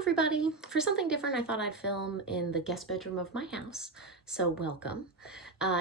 everybody. For something different, I thought I'd film in the guest bedroom of my house, so welcome.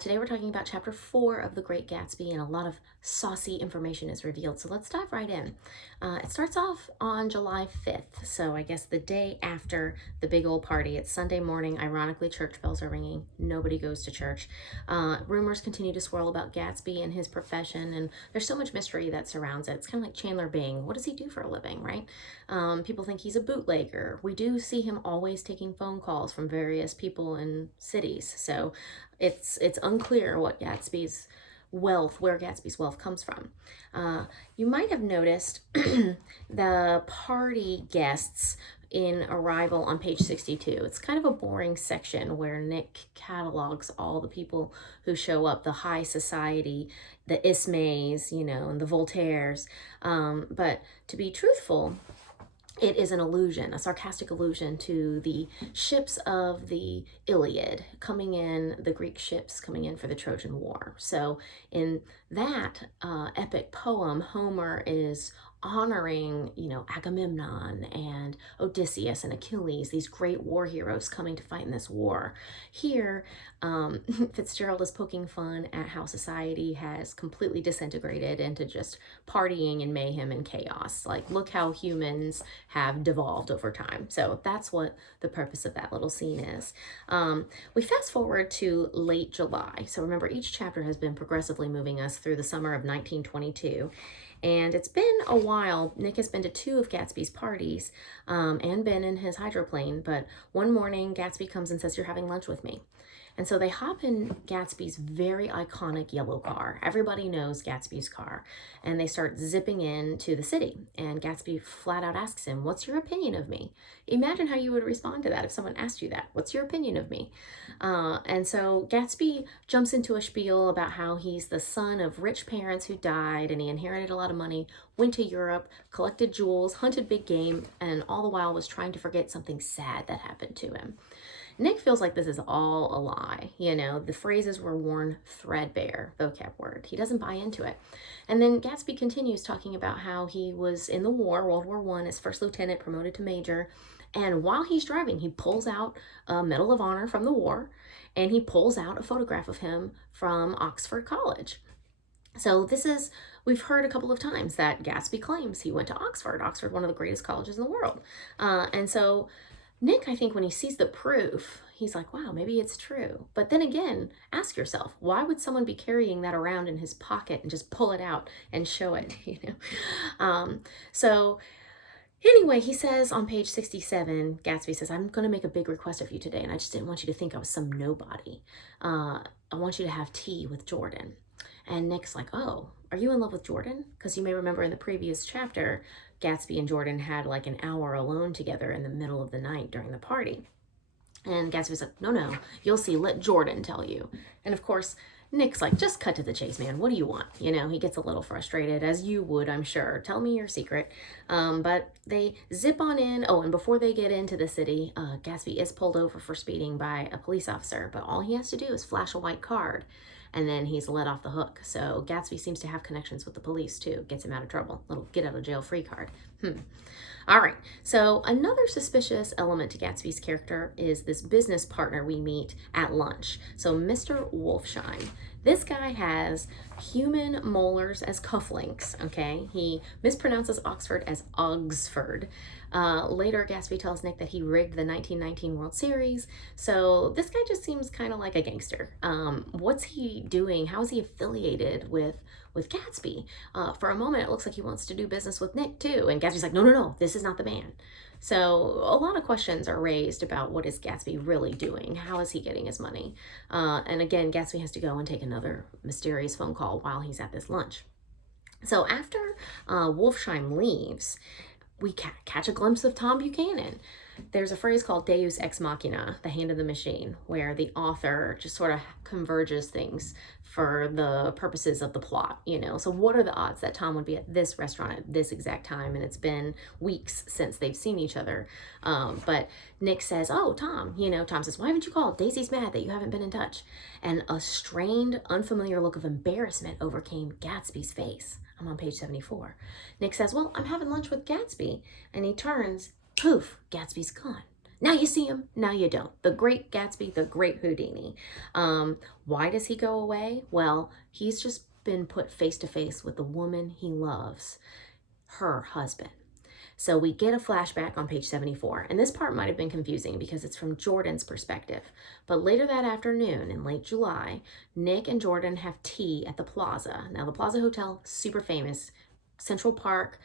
Today we're talking about chapter 4 of The Great Gatsby, and a lot of saucy information is revealed, so let's dive right in. It starts off on July 5th, so I guess the day after the big old party. It's Sunday morning. Ironically, church bells are ringing. Nobody goes to church. Rumors continue to swirl about Gatsby and his profession, and there's so much mystery that surrounds it. It's kind of like Chandler Bing. What does he do for a living, right? People think he's a bootlegger. We do see him always taking phone calls from various people in cities, so it's unclear what where Gatsby's wealth comes from. You might have noticed the party guests in Arrival on page 62. It's kind of a boring section where Nick catalogs all the people who show up, the high society, the Ismays, and the Voltaires. But to be truthful, it is an allusion, a sarcastic allusion to the ships of the Iliad coming in, the Greek ships coming in for the Trojan War. So in that epic poem, Homer is honoring, Agamemnon and Odysseus and Achilles, these great war heroes coming to fight in this war. Here, Fitzgerald is poking fun at how society has completely disintegrated into just partying and mayhem and chaos. Like, look how humans have devolved over time. So that's what the purpose of that little scene is. We fast forward to late July. So remember, each chapter has been progressively moving us through the summer of 1922. And it's been a while. Nick has been to 2 of Gatsby's parties and been in his hydroplane. But one morning, Gatsby comes and says, "You're having lunch with me." And so they hop in Gatsby's very iconic yellow car. Everybody knows Gatsby's car. And they start zipping into the city. And Gatsby flat out asks him, "What's your opinion of me?" Imagine how you would respond to that if someone asked you that. "What's your opinion of me?" And so Gatsby jumps into a spiel about how he's the son of rich parents who died and he inherited a lot of money, went to Europe, collected jewels, hunted big game, and all the while was trying to forget something sad that happened to him. Nick feels like this is all a lie. The phrases were worn threadbare, vocab word. He doesn't buy into it. And then Gatsby continues talking about how he was in the war, World War I, as first lieutenant, promoted to major. And while he's driving, he pulls out a Medal of Honor from the war, and he pulls out a photograph of him from Oxford College. So we've heard a couple of times that Gatsby claims he went to Oxford, one of the greatest colleges in the world. And so Nick, I think when he sees the proof, he's like, wow, maybe it's true. But then again, ask yourself, why would someone be carrying that around in his pocket and just pull it out and show it, So anyway, he says on page 67, Gatsby says, "I'm going to make a big request of you today, and I just didn't want you to think I was some nobody. I want you to have tea with Jordan." And Nick's like, "Oh, are you in love with Jordan?" Because you may remember in the previous chapter, Gatsby and Jordan had like an hour alone together in the middle of the night during the party. And Gatsby's like, no, you'll see, let Jordan tell you. And of course, Nick's like, "Just cut to the chase, man. What do you want?" He gets a little frustrated, as you would, I'm sure. "Tell me your secret." But they zip on in. Oh, and before they get into the city, Gatsby is pulled over for speeding by a police officer. But all he has to do is flash a white card, and then he's let off the hook. So Gatsby seems to have connections with the police, too. Gets him out of trouble. Little get out of jail free card. All right, so another suspicious element to Gatsby's character is this business partner we meet at lunch. So Mr. Wolfsheim. This guy has human molars as cufflinks, okay? He mispronounces Oxford as Ogsford. Later, Gatsby tells Nick that he rigged the 1919 World Series. So this guy just seems kind of like a gangster. What's he doing? How is he affiliated with Gatsby? For a moment, it looks like he wants to do business with Nick too. And Gatsby's like, no, this is not the man. So a lot of questions are raised about what is Gatsby really doing? How is he getting his money? And again, Gatsby has to go and take another mysterious phone call while he's at this lunch. So after Wolfsheim leaves, we catch a glimpse of Tom Buchanan. There's a phrase called Deus Ex Machina, the hand of the machine, where the author just sort of converges things for the purposes of the plot, So what are the odds that Tom would be at this restaurant at this exact time? And it's been weeks since they've seen each other. But Nick says, "Oh, Tom," Tom says, "Why haven't you called? Daisy's mad that you haven't been in touch." And a strained, unfamiliar look of embarrassment overcame Gatsby's face. I'm on page 74. Nick says, "Well, I'm having lunch with Gatsby." And he turns Poof, Gatsby's gone. Now you see him, now you don't. The great Gatsby, the great Houdini. Why does he go away? Well, he's just been put face to face with the woman he loves, her husband. So we get a flashback on page 74, and this part might have been confusing because it's from Jordan's perspective. But later that afternoon, in late July, Nick and Jordan have tea at the Plaza. Now, the Plaza Hotel, super famous, Central Park.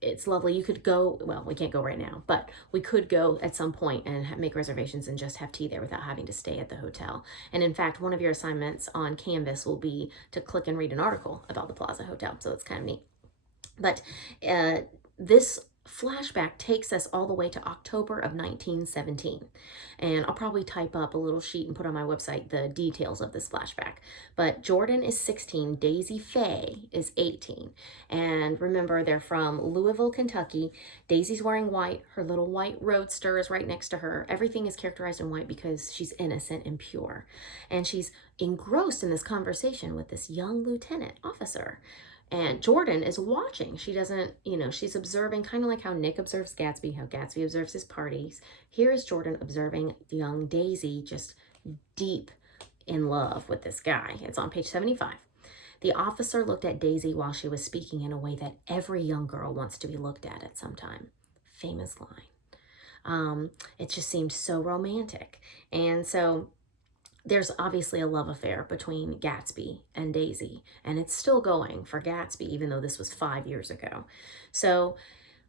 It's lovely. You could go, well, we can't go right now, but we could go at some point and make reservations and just have tea there without having to stay at the hotel. And in fact, one of your assignments on Canvas will be to click and read an article about the Plaza Hotel. So it's kind of neat. But this flashback takes us all the way to October of 1917. And I'll probably type up a little sheet and put on my website the details of this flashback. But Jordan is 16, Daisy Faye is 18. And remember, they're from Louisville, Kentucky. Daisy's wearing white. Her little white roadster is right next to her. Everything is characterized in white because she's innocent and pure. And she's engrossed in this conversation with this young lieutenant officer. And Jordan is watching. She doesn't, she's observing, kind of like how Nick observes Gatsby, how Gatsby observes his parties. Here is Jordan observing young Daisy just deep in love with this guy. It's on page 75. The officer looked at Daisy while she was speaking in a way that every young girl wants to be looked at some time. Famous line. It just seemed so romantic. And so there's obviously a love affair between Gatsby and Daisy, and it's still going for Gatsby, even though this was 5 years ago. So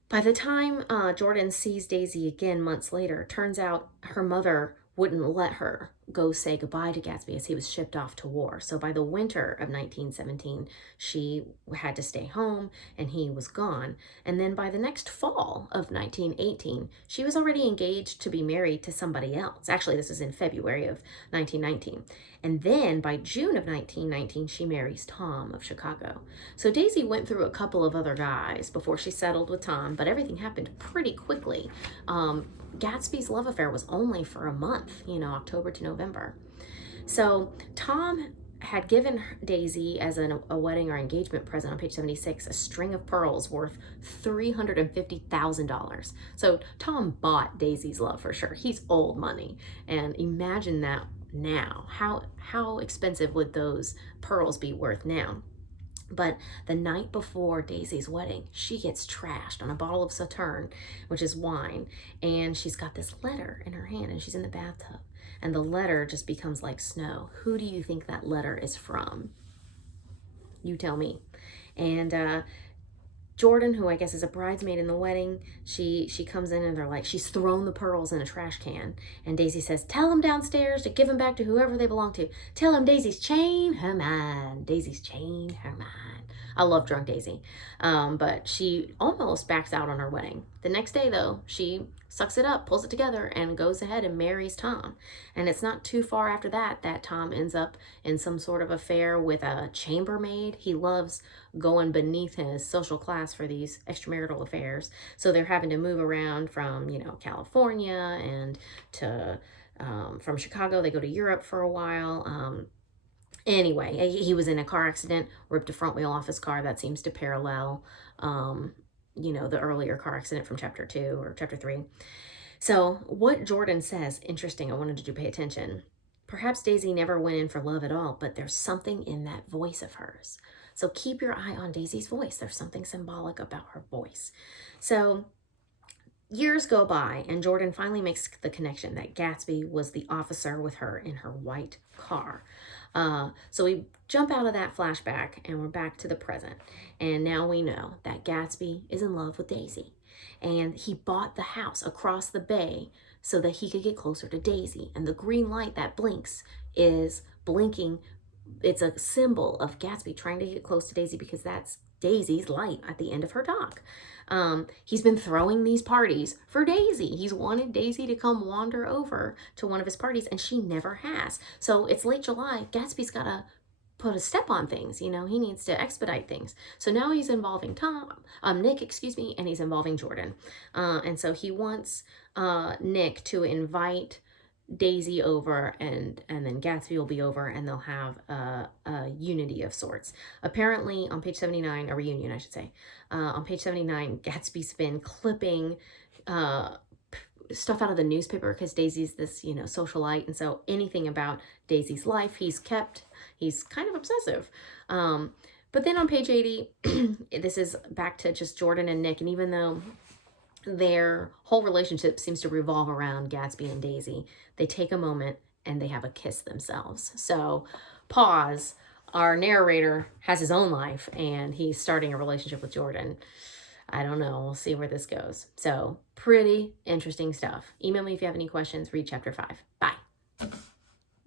by the time Jordan sees Daisy again months later, turns out her mother wouldn't let her go say goodbye to Gatsby as he was shipped off to war. So by the winter of 1917, she had to stay home and he was gone. And then by the next fall of 1918, she was already engaged to be married to somebody else. Actually, this is in February of 1919. And then by June of 1919, she marries Tom of Chicago. So Daisy went through a couple of other guys before she settled with Tom, but everything happened pretty quickly. Gatsby's love affair was only for a month, October to November. So Tom had given Daisy as a wedding or engagement present on page 76 a string of pearls worth $350,000. So Tom bought Daisy's love for sure. He's old money. And imagine that now. How expensive would those pearls be worth now? But the night before Daisy's wedding, she gets trashed on a bottle of Sauterne, which is wine. And she's got this letter in her hand and she's in the bathtub. And the letter just becomes like snow. Who do you think that letter is from? You tell me. And Jordan, who I guess is a bridesmaid in the wedding, she comes in and they're like, she's thrown the pearls in a trash can. And Daisy says, tell them downstairs to give them back to whoever they belong to. Tell them Daisy's chain, her mind. Daisy's chain, her mind. I love drunk Daisy. But she almost backs out on her wedding. The next day, though, she sucks it up, pulls it together, and goes ahead and marries Tom. And it's not too far after that Tom ends up in some sort of affair with a chambermaid. He loves going beneath his social class for these extramarital affairs. So they're having to move around from, California and to from Chicago. They go to Europe for a while. Anyway, he was in a car accident, ripped a front wheel off his car. That seems to parallel, the earlier car accident from chapter 2 or chapter 3. So what Jordan says, interesting, I wanted you to pay attention. Perhaps Daisy never went in for love at all, but there's something in that voice of hers. So keep your eye on Daisy's voice. There's something symbolic about her voice. So years go by, and Jordan finally makes the connection that Gatsby was the officer with her in her white car. So we jump out of that flashback, and we're back to the present. And now we know that Gatsby is in love with Daisy. And he bought the house across the bay so that he could get closer to Daisy. And the green light that blinks is blinking. It's a symbol of Gatsby trying to get close to Daisy because that's Daisy's light at the end of her dock. He's been throwing these parties for Daisy. He's wanted Daisy to come wander over to one of his parties, and she never has. So it's late July. Gatsby's got to put a step on things. He needs to expedite things. So now he's involving Nick, and he's involving Jordan. And so he wants Nick to invite Daisy over, and then Gatsby will be over, and they'll have a unity of sorts. Apparently, on page 79, a reunion, I should say. On page 79, Gatsby's been clipping stuff out of the newspaper because Daisy's this, socialite, and so anything about Daisy's life he's kept. He's kind of obsessive. But then on page 80, this is back to just Jordan and Nick, and even though their whole relationship seems to revolve around Gatsby and Daisy, they take a moment and they have a kiss themselves. So, pause. Our narrator has his own life and he's starting a relationship with Jordan. I don't know. We'll see where this goes. So, pretty interesting stuff. Email me if you have any questions. Read chapter 5. Bye.